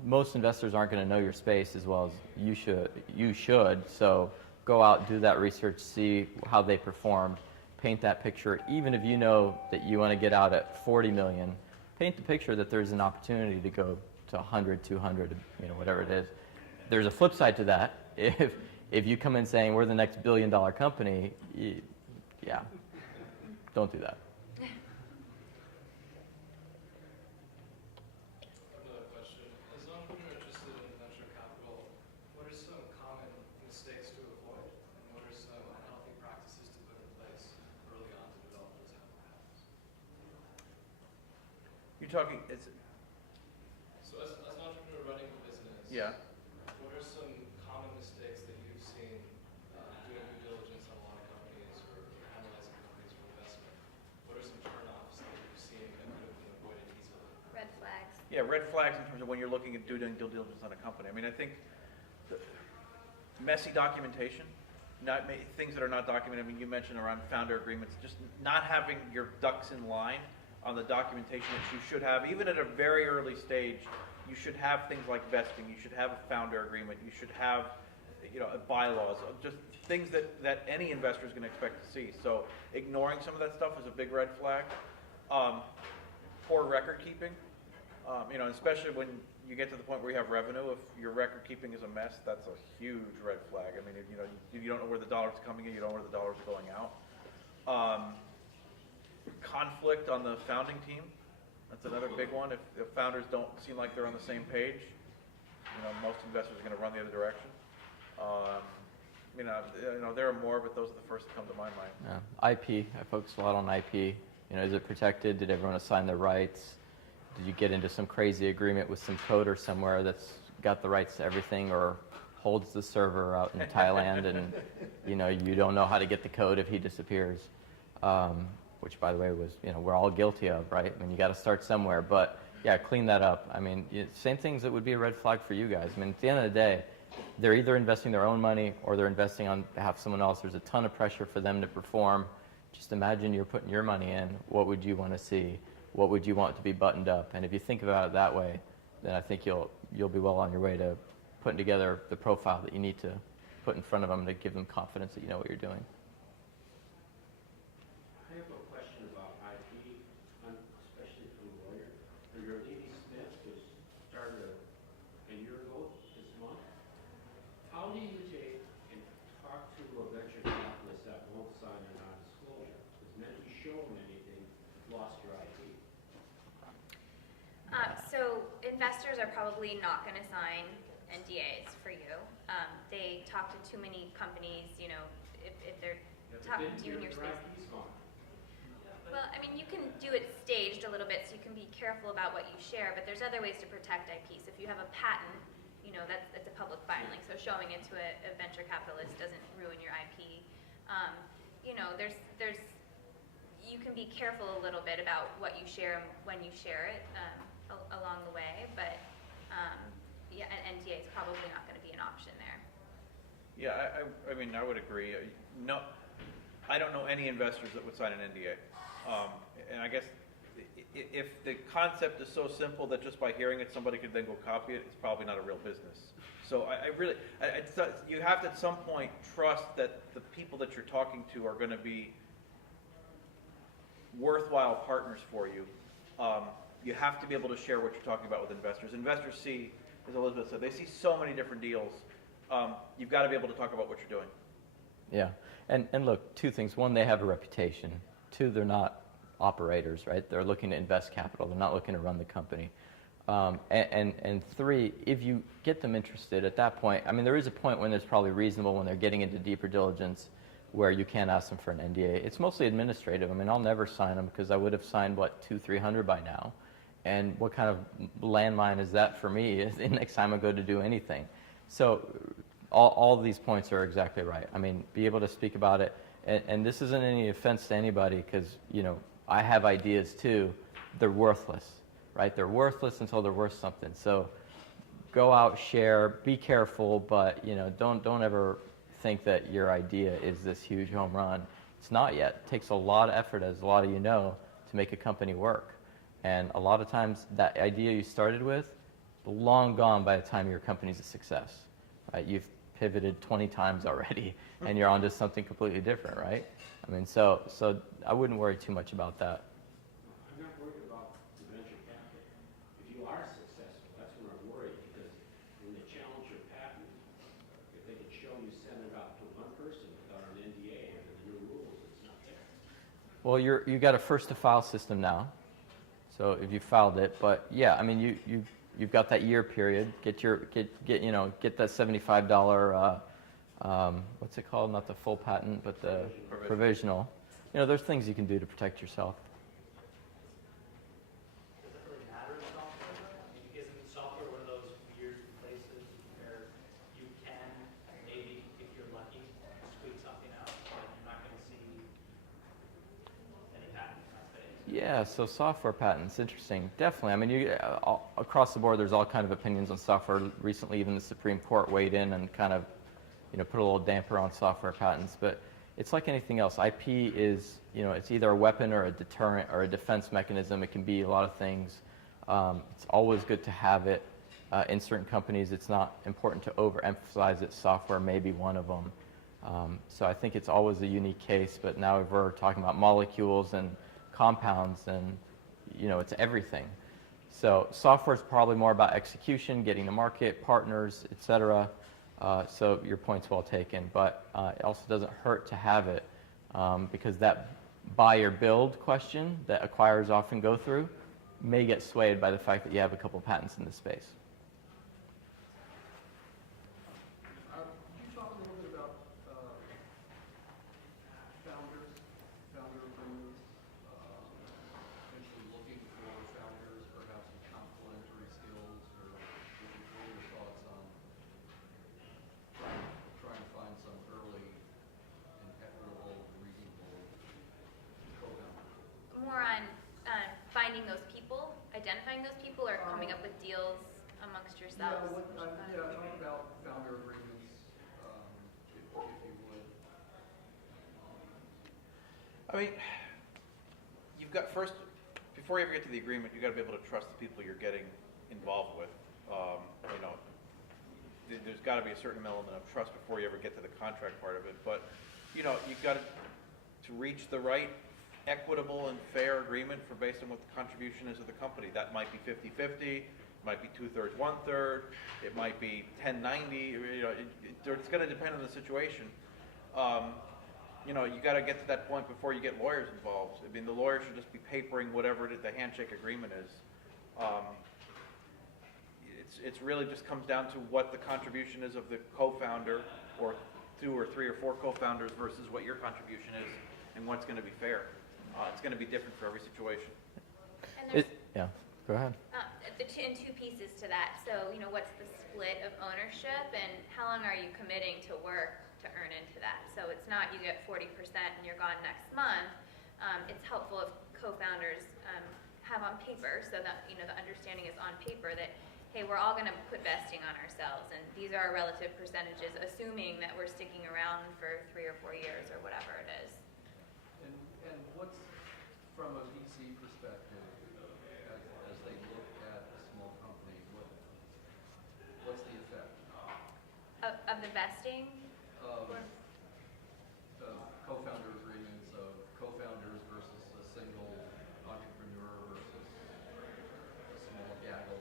most investors aren't going to know your space as well as you should. You should. So go out, do that research, see how they performed, paint that picture. Even if you know that you want to get out at 40 million, paint the picture that there's an opportunity to go to 100, 200, you know, whatever it is. There's a flip side to that. If you come in saying we're the next billion-dollar company, yeah, don't do that. Another question. As an entrepreneur interested in venture capital, what are some common mistakes to avoid? And what are some healthy practices to put in place early on to develop those habits? You're talking, So as an entrepreneur running a business, yeah. what are some common mistakes that you've seen doing due diligence on a lot of companies or analyzing companies for investment? What are some turnoffs that you've seen that could have been avoided easily? Red flags. Yeah, red flags in terms of when you're looking at doing due diligence on a company. I mean, I think messy documentation, things that are not documented. I mean, you mentioned around founder agreements, just not having your ducks in line on the documentation that you should have. Even at a very early stage, you should have things like vesting. You should have a founder agreement. You should have, you know, bylaws, just things that any investor is going to expect to see. So ignoring some of that stuff is a big red flag. Poor record keeping. You know, especially when you get to the point where you have revenue, if your record keeping is a mess, that's a huge red flag. I mean, you know, you don't know where the dollars are coming in, you don't know where the dollars are going out. Conflict on the founding team, that's another big one. If the founders don't seem like they're on the same page, you know, most investors are going to run the other direction. You know, there are more, but those are the first that come to my mind. Yeah. IP, I focus a lot on IP. You know, is it protected? Did everyone assign their rights? Did you get into some crazy agreement with some coder somewhere that's got the rights to everything or holds the server out in Thailand and, you know, you don't know how to get the code if he disappears? Which, by the way, was, you know, we're all guilty of, right? I mean, you got to start somewhere. But, yeah, clean that up. I mean, same things that would be a red flag for you guys. I mean, at the end of the day, they're either investing their own money or they're investing on behalf of someone else. There's a ton of pressure for them to perform. Just imagine you're putting your money in. What would you want to see? What would you want to be buttoned up? And if you think about it that way, then I think you'll be well on your way to putting together the profile that you need to put in front of them to give them confidence that you know what you're doing. I have a question about IP, especially from a lawyer. Your Lady Smith was started a year ago this month. How do you take and talk to a venture capitalist that won't sign a non-disclosure? Because then if you show them anything, you've lost your IP. So investors are probably not going to sign NDAs for you. They talk to too many companies, you know, if they're talking to you in your space. IP's gone. Well, I mean, you can do it staged a little bit so you can be careful about what you share, but there's other ways to protect IP. So if you have a patent, you know, that's a public filing. So showing it to a venture capitalist doesn't ruin your IP. You know, you can be careful a little bit about what you share and when you share it along the way, but yeah, an NDA is probably not going to be an option there. Yeah, I mean, I would agree. No, I don't know any investors that would sign an NDA. And I guess if the concept is so simple that just by hearing it, somebody could then go copy it, it's probably not a real business. So you have to at some point trust that the people that you're talking to are going to be worthwhile partners for you. You have to be able to share what you're talking about with investors. Investors see, as Elizabeth said, they see so many different deals. You've got to be able to talk about what you're doing. Yeah, and look, two things. One, they have a reputation. Two, they're not operators, right? They're looking to invest capital. They're not looking to run the company. And three, if you get them interested at that point, I mean, there is a point when it's probably reasonable when they're getting into deeper diligence where you can't ask them for an NDA. It's mostly administrative. I mean, I'll never sign them because I would have signed, 200-300 by now. And what kind of landmine is that for me the next time I go to do anything? So all these points are exactly right. I mean, be able to speak about it. And this isn't any offense to anybody because, I have ideas too. They're worthless, right? They're worthless until they're worth something. So go out, share, be careful, but, don't ever think that your idea is this huge home run. It's not yet. It takes a lot of effort, as a lot of you know, to make a company work. And a lot of times that idea you started with, long gone by the time your company's a success, right? You've pivoted 20 times already and you're onto something completely different, right? I mean, so I wouldn't worry too much about that. I'm not worried about the venture capital. If you are successful, that's when I'm worried, because when they challenge your patent, if they can show you send it out to one person without an NDA under the new rules, it's not there. Well, you got a first to file system now. So if you filed it, but yeah, I mean, you've got that year period. Get that $75. What's it called? Not the full patent, but the provisional. There's things you can do to protect yourself. Does it really matter in software? I mean, isn't software one of those weird places where you can, maybe if you're lucky, squeeze something out, but you're not going to see any patent in that space? Yeah, so software patents, interesting. Definitely. I mean, across the board, there's all kind of opinions on software. Recently, even the Supreme Court weighed in and kind of, put a little damper on software patents. But it's like anything else. IP is, it's either a weapon or a deterrent or a defense mechanism. It can be a lot of things. It's always good to have it. In certain companies, it's not important to overemphasize it. Software may be one of them. So I think it's always a unique case. But now if we're talking about molecules and compounds, and it's everything. So software is probably more about execution, getting to market, partners, etc. So your point's well taken, but it also doesn't hurt to have it because that buy or build question that acquirers often go through may get swayed by the fact that you have a couple patents in this space. Could you talk a little bit about founder agreements, potentially looking for founders, perhaps with complementary skills, or what are your thoughts on trying to find some early and equitable, reasonable co-founders? More on finding those people, identifying those people, or coming up with deals amongst yourselves? Talk about founder agreements, if you would. I mean, you've got first, before you ever get to the agreement, you've got to be able to trust the people you're getting involved with. There's got to be a certain element of trust before you ever get to the contract part of it. But, you've got to reach the right equitable and fair agreement for based on what the contribution is of the company. That might be 50-50, it might be 2/3, 1/3, it might be 10-90. It's going to depend on the situation. You got to get to that point before you get lawyers involved. I mean, the lawyer should just be papering whatever the handshake agreement is. It's really just comes down to what the contribution is of the co-founder, or 2 or 3 or 4 co-founders versus what your contribution is, and what's going to be fair. It's going to be different for every situation. And there's Yeah, go ahead. two pieces to that. So, what's the split of ownership, and how long are you committing to work to earn into that? So it's not you get 40% and you're gone next month. It's helpful if co-founders have on paper, so that the understanding is on paper that, hey, we're all going to put vesting on ourselves, and these are our relative percentages, assuming that we're sticking around for 3 or 4 years or whatever it is. And what's, from a VC perspective, as they look at a small company, what's the effect Of the vesting? of co-founder agreements, of co-founders versus a single entrepreneur versus a small gaggle?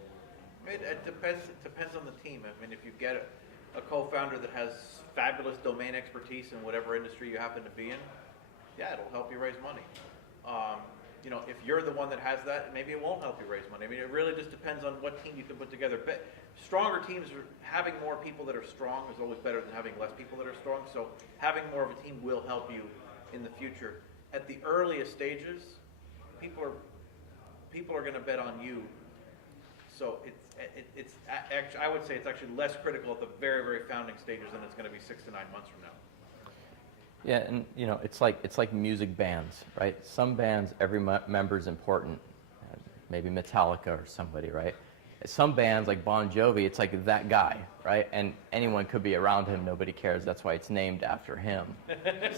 It depends on the team. I mean, if you get a co-founder that has fabulous domain expertise in whatever industry you happen to be in, yeah, it'll help you raise money. you know, if you're the one that has that, maybe it won't help you raise money. I mean, it really just depends on what team you can put together. But stronger teams, having more people that are strong is always better than having less people that are strong. So having more of a team will help you in the future. At the earliest stages, people are going to bet on you. So it's actually, I would say it's actually less critical at the very, very founding stages than it's going to be 6 to 9 months from now. Yeah, and you know, it's like music bands, right? Some bands, every member is important. Maybe Metallica or somebody, right? Some bands like Bon Jovi, it's like that guy, right? And anyone could be around him, nobody cares. That's why it's named after him.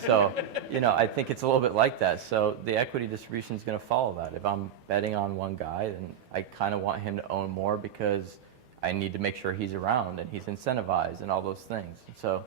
So, you know, I think it's a little bit like that. So the equity distribution is going to follow that. If I'm betting on one guy, then I kind of want him to own more because I need to make sure he's around and he's incentivized and all those things. So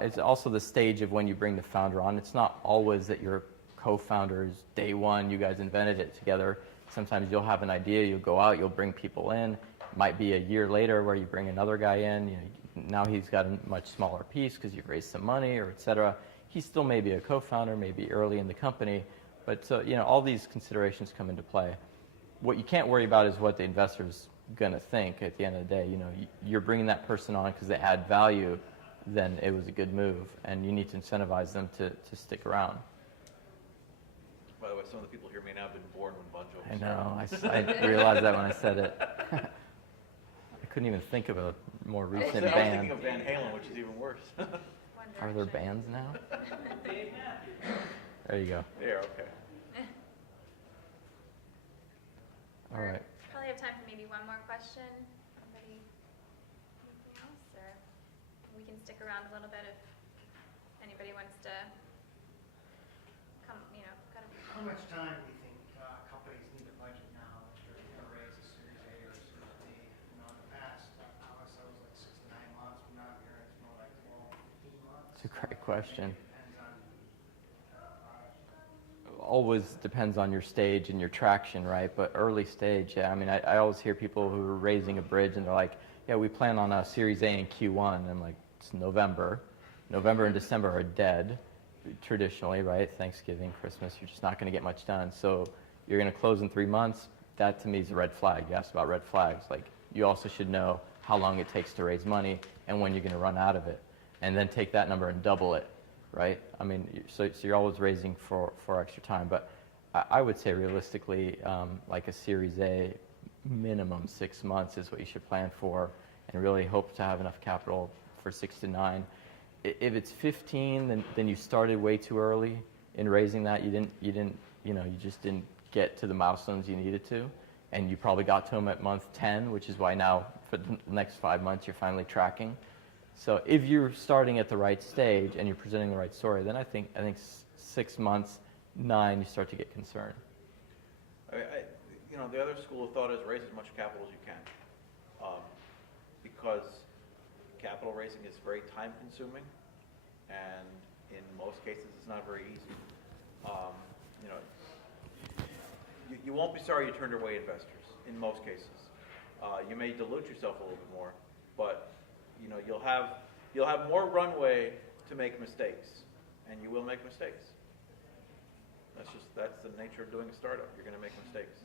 it's also the stage of when you bring the founder on. It's not always that your co-founders, day one, you guys invented it together. Sometimes you'll have an idea, you'll go out, you'll bring people in. It might be a year later where you bring another guy in. You know, now he's got a much smaller piece because you've raised some money, or et cetera. He still may be a co-founder, maybe early in the company, but you know, all these considerations come into play. What you can't worry about is what the investor's going to think at the end of the day. You know, you're bringing that person on because they add value, then it was a good move, and you need to incentivize them to stick around. By the way, some of the people here may not have been born when Bon Jovi I started. know. I realized that when I said it. I couldn't even think of a more recent I was band. thinking of Van Halen, which is even worse. Are there bands now? There you go. There, okay. All right. Probably have time for maybe one more question. Anybody, anything else? Or we can stick around a little bit if anybody wants to come, you know, kind of. How much time do you think companies need to budget now if they're going to raise a Series A or a Series B? You know, in the past, Alex, I was like 6 to 9 months. From now, here it's more like 12, 15 months. It's a great question. Depends on Always depends on your stage and your traction, right? But early stage, yeah. I mean, I always hear people who are raising a bridge and they're like, yeah, we plan on a Series A in Q1. And I'm like, it's November. November and December are dead, traditionally, right? Thanksgiving, Christmas, you're just not going to get much done. So you're going to close in 3 months. That to me is a red flag. You asked about red flags. Like, you also should know how long it takes to raise money and when you're going to run out of it. And then take that number and double it. Right? I mean, so you're always raising for extra time. But I would say realistically, like a Series A, minimum 6 months is what you should plan for, and really hope to have enough capital for 6 to 9. If it's 15, then you started way too early in raising that. You just didn't get to the milestones you needed to, and you probably got to them at month 10, which is why now for the next 5 months you're finally tracking. So if you're starting at the right stage and you're presenting the right story, then I think 6 months, 9, you start to get concerned. You know, the other school of thought is raise as much capital as you can, because capital raising is very time consuming, and in most cases it's not very easy. You know, you won't be sorry you turned away investors in most cases. You may dilute yourself a little bit more, but you know, you'll have more runway to make mistakes, and you will make mistakes. That's the nature of doing a startup. You're going to make mistakes.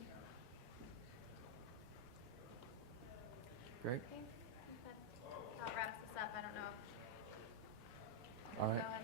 Great. Okay, that wraps this up. I don't know. All right. Go ahead.